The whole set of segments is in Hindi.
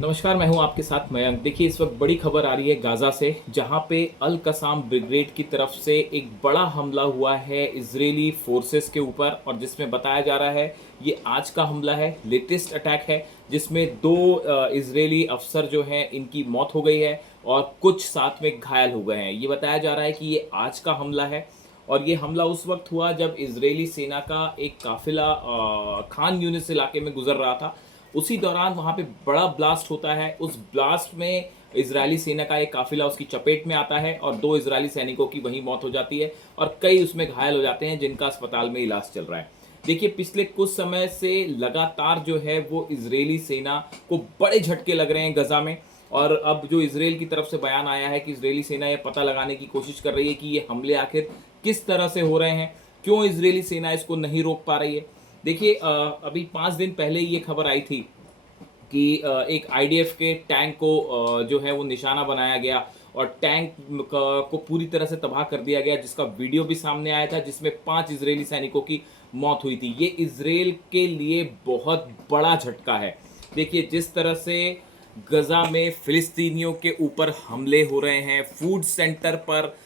नमस्कार, मैं हूं आपके साथ मयंक। देखिए, इस वक्त बड़ी खबर आ रही है गाज़ा से, जहां पे अल कसाम ब्रिगेड की तरफ से एक बड़ा हमला हुआ है इजरायली फोर्सेस के ऊपर, और जिसमें बताया जा रहा है ये आज का हमला है, लेटेस्ट अटैक है, जिसमें दो इजरायली अफसर जो हैं इनकी मौत हो गई है और कुछ साथ में घायल हो गए हैं। ये बताया जा रहा है कि ये आज का हमला है, और ये हमला उस वक्त हुआ जब इजरायली सेना का एक काफिला खान यूनिस इलाके में गुजर रहा था। उसी दौरान वहां पे बड़ा ब्लास्ट होता है। उस ब्लास्ट में इजरायली सेना का एक काफिला उसकी चपेट में आता है और दो इजरायली सैनिकों की वहीं मौत हो जाती है और कई उसमें घायल हो जाते हैं, जिनका अस्पताल में इलाज चल रहा है। देखिए, पिछले कुछ समय से लगातार जो है वो इजरायली सेना को बड़े झटके लग रहे हैं गजा में। और अब जो इसराइल की तरफ से बयान आया है कि इजरायली सेना यह पता लगाने की कोशिश कर रही है कि ये हमले आखिर किस तरह से हो रहे हैं, क्यों इजरायली सेना इसको नहीं रोक पा रही है। देखिए, अभी 5 दिन पहले ये खबर आई थी कि एक आईडीएफ के टैंक को जो है वो निशाना बनाया गया और टैंक को पूरी तरह से तबाह कर दिया गया, जिसका वीडियो भी सामने आया था, जिसमें 5 इजरायली सैनिकों की मौत हुई थी। ये इसराइल के लिए बहुत बड़ा झटका है। देखिए, जिस तरह से गजा में फिलिस्तीनियों के ऊपर हमले हो रहे हैं, फूड सेंटर पर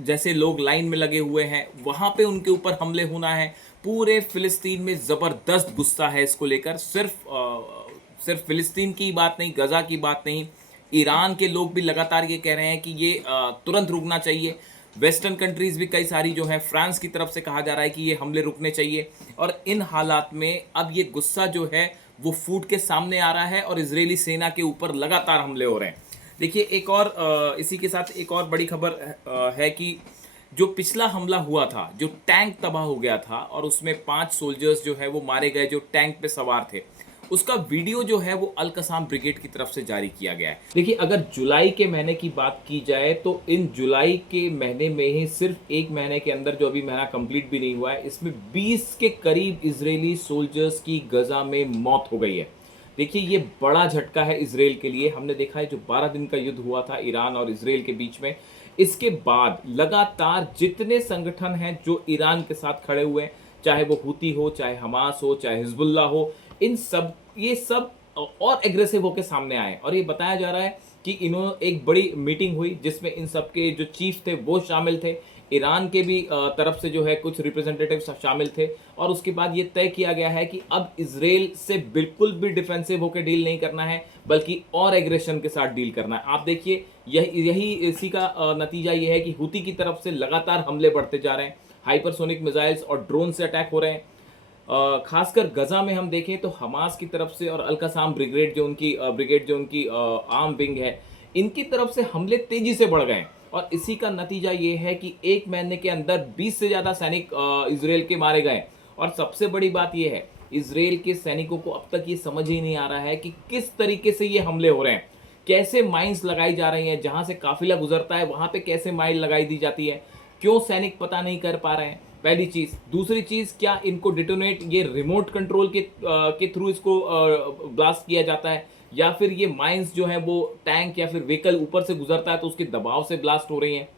जैसे लोग लाइन में लगे हुए हैं वहां पे उनके ऊपर हमले होना है। पूरे फिलिस्तीन में ज़बरदस्त गुस्सा है इसको लेकर। सिर्फ फिलिस्तीन की बात नहीं, गजा की बात नहीं, ईरान के लोग भी लगातार ये कह रहे हैं कि ये तुरंत रुकना चाहिए। वेस्टर्न कंट्रीज भी कई सारी जो है, फ्रांस की तरफ से कहा जा रहा है कि ये हमले रुकने चाहिए। और इन हालात में अब ये गुस्सा जो है वो फूट के सामने आ रहा है और इजरायली सेना के ऊपर लगातार हमले हो रहे हैं। देखिए, एक और इसी के साथ एक और बड़ी खबर है कि जो पिछला हमला हुआ था, जो टैंक तबाह हो गया था और उसमें 5 सोल्जर्स जो है वो मारे गए जो टैंक पे सवार थे, उसका वीडियो जो है वो अल कसाम ब्रिगेड की तरफ से जारी किया गया है। देखिए, अगर जुलाई के महीने की बात की जाए तो इन जुलाई के महीने में ही सिर्फ एक महीने के अंदर, जो अभी महीना कंप्लीट भी नहीं हुआ है, इसमें 20 के करीब इजरायली सोल्जर्स की गजा में मौत हो गई है। देखिए, ये बड़ा झटका है इसराइल के लिए। हमने देखा है जो 12 दिन का युद्ध हुआ था ईरान और इसराइल के बीच में, इसके बाद लगातार जितने संगठन हैं जो ईरान के साथ खड़े हुए हैं, चाहे वो हूती हो, चाहे हमास हो, चाहे हिजबुल्ला हो, इन सब ये सब और एग्रेसिव होकर सामने आए। और ये बताया जा रहा है कि इन्होंने एक बड़ी मीटिंग हुई जिसमें इन सबके जो चीफ थे वो शामिल थे, ईरान के भी तरफ से जो है कुछ रिप्रेजेंटेटिव शामिल थे। और उसके बाद ये तय किया गया है कि अब इसराइल से बिल्कुल भी डिफेंसिव होकर डील नहीं करना है, बल्कि और एग्रेशन के साथ डील करना है। आप देखिए, यही इसी का नतीजा ये है कि हूती की तरफ से लगातार हमले बढ़ते जा रहे हैं, हाइपरसोनिक मिसाइल्स और ड्रोन से अटैक हो रहे हैं। खासकर गजा में हम देखें तो हमास की तरफ से और अल कसाम ब्रिगेड जो उनकी आर्म विंग है, इनकी तरफ से हमले तेजी से बढ़ गए हैं। और इसी का नतीजा ये है कि एक महीने के अंदर 20 से ज़्यादा सैनिक इसराइल के मारे गए। और सबसे बड़ी बात यह है, इसराइल के सैनिकों को अब तक ये समझ ही नहीं आ रहा है कि किस तरीके से ये हमले हो रहे हैं, कैसे माइंस लगाई जा रही हैं, जहां से काफिला गुजरता है वहां पे कैसे माइन लगाई दी जाती है, क्यों सैनिक पता नहीं कर पा रहे हैं। पहली चीज। दूसरी चीज, क्या इनको डिटोनेट ये रिमोट कंट्रोल के थ्रू इसको ब्लास्ट किया जाता है, या फिर ये माइंस जो है वो टैंक या फिर व्हीकल ऊपर से गुजरता है तो उसके दबाव से ब्लास्ट हो रही हैं,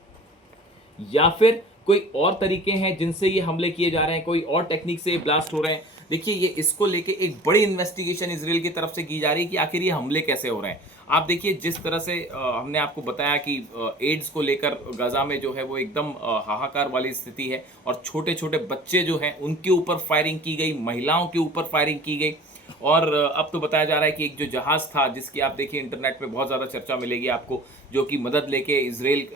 या फिर कोई और तरीके हैं जिनसे ये हमले किए जा रहे हैं, कोई और टेक्निक से ब्लास्ट हो रहे हैं। देखिए, ये इसको लेके एक बड़ी इन्वेस्टिगेशन इसराइल की तरफ से की जा रही है कि आखिर ये हमले कैसे हो रहे हैं। आप देखिए, जिस तरह से हमने आपको बताया कि एड्स को लेकर गजा में जो है वो एकदम हाहाकार वाली स्थिति है, और छोटे छोटे बच्चे जो हैं उनके ऊपर फायरिंग की गई, महिलाओं के ऊपर फायरिंग की गई। और अब तो बताया जा रहा है कि एक जो जहाज़ था, जिसकी आप देखिए इंटरनेट पे बहुत ज़्यादा चर्चा मिलेगी आपको, जो कि मदद लेके इसराइल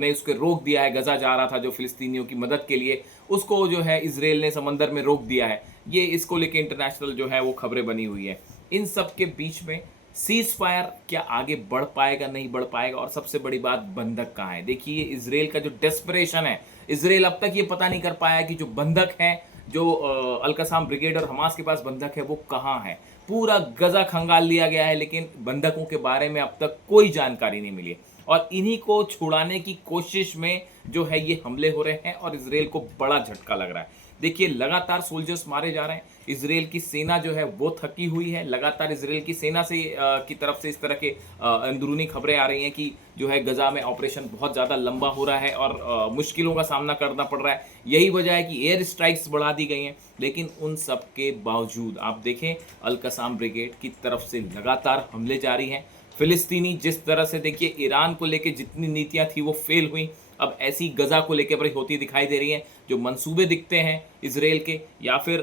ने उसको रोक दिया है, गजा जा रहा था जो फिलिस्तीनियों की मदद के लिए, उसको जो है इसराइल ने समंदर में रोक दिया है। ये इसको लेके इंटरनेशनल जो है वो खबरें बनी हुई है। इन सब के बीच में सीज फायर क्या आगे बढ़ पाएगा, नहीं बढ़ पाएगा, और सबसे बड़ी बात, बंधक कहाँ है। देखिए, इसराइल का जो डेस्परेशन है, इसराइल अब तक ये पता नहीं कर पाया कि जो बंधक हैं, जो अल कसाम ब्रिगेड और हमास के पास बंधक है, वो कहाँ है। पूरा गजा खंगाल लिया गया है, लेकिन बंधकों के बारे में अब तक कोई जानकारी नहीं मिली, और इन्हीं को छुड़ाने की कोशिश में जो है ये हमले हो रहे हैं और इसराइल को बड़ा झटका लग रहा है। देखिए, लगातार सोल्जर्स मारे जा रहे हैं। इसराइल की सेना जो है वो थकी हुई है। लगातार इसराइल की सेना से की तरफ से इस तरह के अंदरूनी खबरें आ रही हैं कि जो है गजा में ऑपरेशन बहुत ज़्यादा लंबा हो रहा है और मुश्किलों का सामना करना पड़ रहा है। यही वजह है कि एयर स्ट्राइक्स बढ़ा दी गई हैं। लेकिन उन सब के बावजूद आप देखें अल कसाम ब्रिगेड की तरफ से लगातार हमले जारी हैं। फिलिस्तीनी जिस तरह से देखिए ईरान को लेके जितनी नीतियां थी वो फेल हुई, अब ऐसी गजा को लेके बड़ी होती दिखाई दे रही हैं। जो मंसूबे दिखते हैं इसराइल के या फिर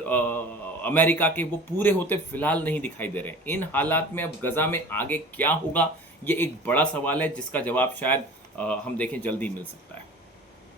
अमेरिका के, वो पूरे होते फिलहाल नहीं दिखाई दे रहे। इन हालात में अब गजा में आगे क्या होगा, ये एक बड़ा सवाल है जिसका जवाब शायद हम देखें जल्दी मिल सकता है।